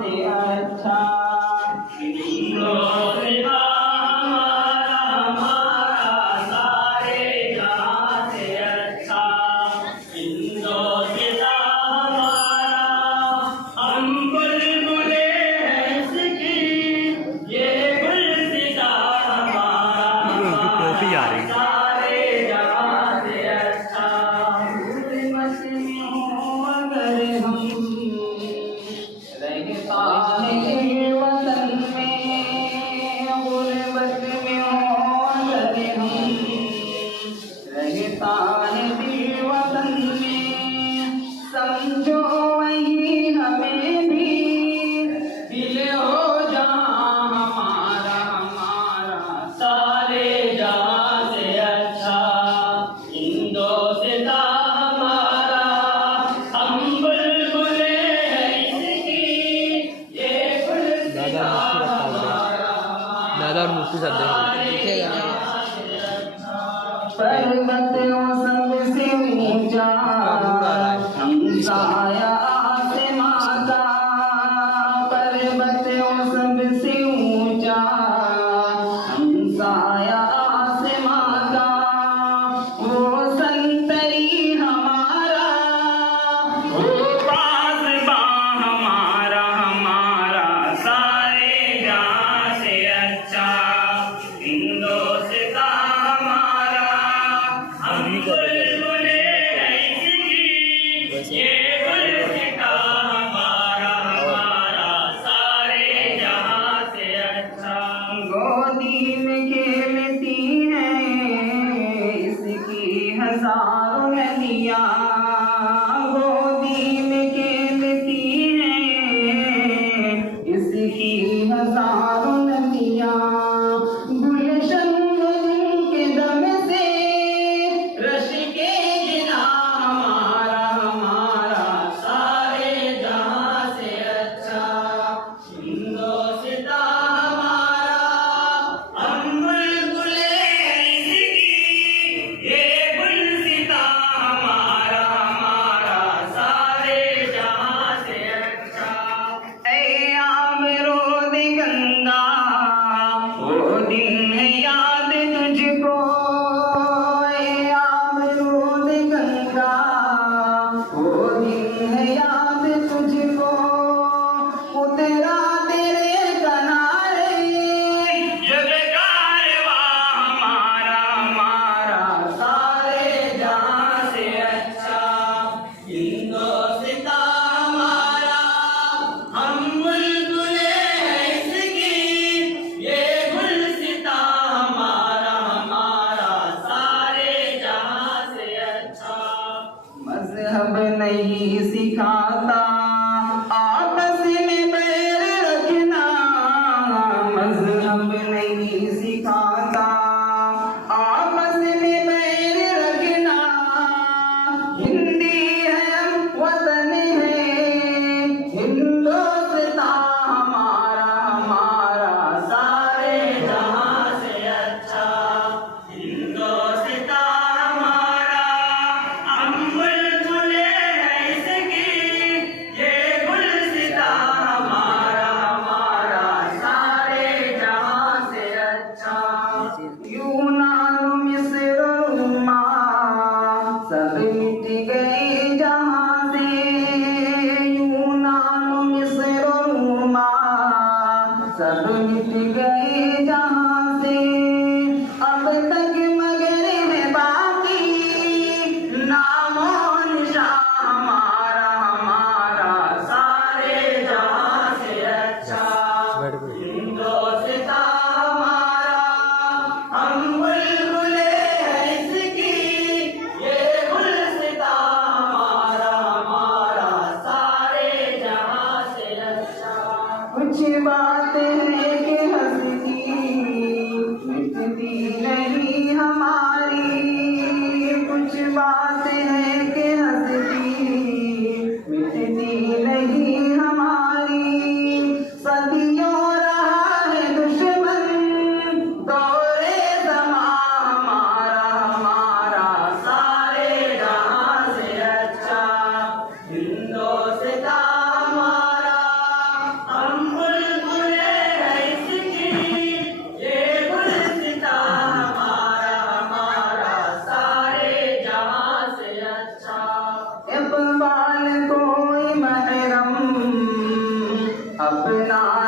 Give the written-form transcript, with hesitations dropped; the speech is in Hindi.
से अच्छा टोपी आ रही है। समझो वही हमें भी दिल हो जा हमारा हमारा सारे जहां से अच्छा हिंदोस्तां हमारा हम बुलबुले हैं इसकी ये दादा और मुफ्ती साहब पर्वतों सबसे ऊंचा हमसाया आसमां का पर्वतों सबसे ऊंचा हमसाया आसमां का वो संतरी हमारा वो पासबां हमारा हमारा सारे जहां से अच्छा हिंदोस्तां हमारा हम बुलबुले हैं इसकी ये गुलसिता हमारा हमारा सारे जहां से अच्छा गोदी में खेलती हैं इसकी हजारों नदियां गोदी में खेलती हैं इसकी हजारों नदियां गुलशन के दम से रश के गिना हमारा हमारा सारे जहां से अच्छा हिंदोस्तां हमारा हम बुलबुले हैं इसकी ये गुलसिता हमारा हमारा सारे जहां से अच्छा ऐ आबरोद गंगा वो दिन है याद तुझको ऐ आबरोद गंगा वो दिन है याद तुझको उतरा तेरे किनारे जब कारवां हमारा हमारा सारे जहां से अच्छा हिंदोस्तां हमारा हम बुलबुले हैं इसकी ये गुलसिता हमारा हमारा सारे जहां से अच्छा मजहब नहीं सिखाता आपस में बैर रखना मजहब नहीं सिखाता आपस में बैर रखना हिंदी है वतन है हिंदोस्तां अपना